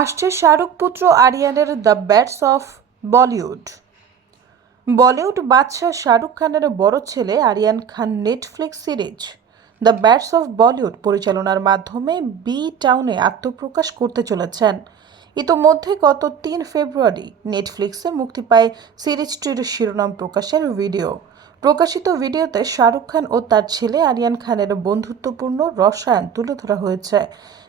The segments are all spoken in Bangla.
আসছে শাহরুখ পুত্র আরিয়ানের the bads of Bollywood Bollywood বাদশাহ শাহরুখ খানের বড় ছেলে Aryan Khan Netflix series the bads of Bollywood পরিচালনার মাধ্যমে বি টাউনে আত্মপ্রকাশ করতে চলেছেন। ইতোমধ্যে গত তিন ফেব্রুয়ারি নেটফ্লিক্সে মুক্তি পায় সিরিজটির শিরোনাম প্রকাশের ভিডিও। প্রকাশিত ভিডিওতে শাহরুখ খান ও তার ছেলে আরিয়ান খানের বন্ধুত্বপূর্ণ রসায়ন তুলে ধরা হয়েছে,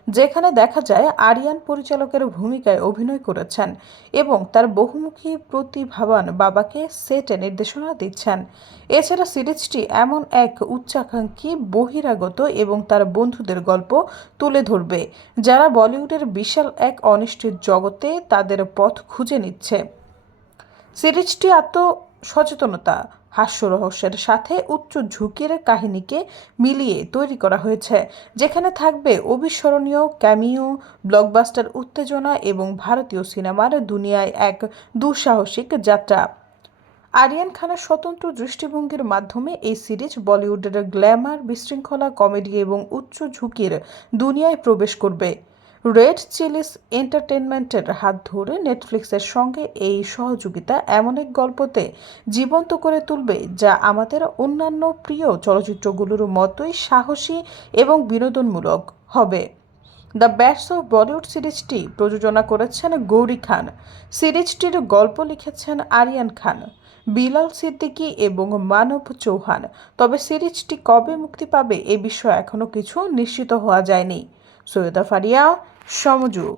যেখানে দেখা যায় আরিয়ান পরিচালকের ভূমিকায় অভিনয় করেছেন এবং তার বহুমুখী প্রতিভাবান বাবাকে সেটে নির্দেশনা দিচ্ছেন। এছাড়া সিরিজটি এমন এক উচ্চাকাঙ্ক্ষী, বহিরাগত এবং তার বন্ধুদের গল্প তুলে ধরবে, যারা বলিউডের বিশাল এক অনিশ্চিত জগতে তাদের পথ খুঁজে নিচ্ছে। সিরিজটি আত্মসচেতনতা হাস্যরহস্যের সাথে উচ্চ ঝুঁকির কাহিনীকে মিলিয়ে তৈরি করা হয়েছে, যেখানে থাকবে অবিস্মরণীয় ক্যামিও, ব্লকবাস্টার উত্তেজনা এবং ভারতীয় সিনেমার দুনিয়ায় এক দুঃসাহসিক যাত্রা। আরিয়ান খানের স্বতন্ত্র দৃষ্টিভঙ্গির মাধ্যমে এই সিরিজ বলিউডের গ্ল্যামার, বিশৃঙ্খলা, কমেডি এবং উচ্চ ঝুঁকির দুনিয়ায় প্রবেশ করবে। রেড চিলিস এন্টারটেনমেন্টের হাত ধরে নেটফ্লিক্সের সঙ্গে এই সহযোগিতা এমন এক গল্পতে জীবন্ত করে তুলবে যা আমাদের অন্যান্য প্রিয় চলচ্চিত্রগুলোর মতোই সাহসী এবং বিনোদনমূলক হবে। দ্য ব্যাটস অফ বলিউড সিরিজটি প্রযোজনা করেছেন গৌরী খান। সিরিজটির গল্প লিখেছেন আরিয়ান খান, বিলাল সিদ্দিকী এবং মানব চৌহান। তবে সিরিজটি কবে মুক্তি পাবে এ বিষয়ে এখনও কিছু নিশ্চিত হওয়া যায়নি। সৈয়দা ফারিয়া সমযোগ।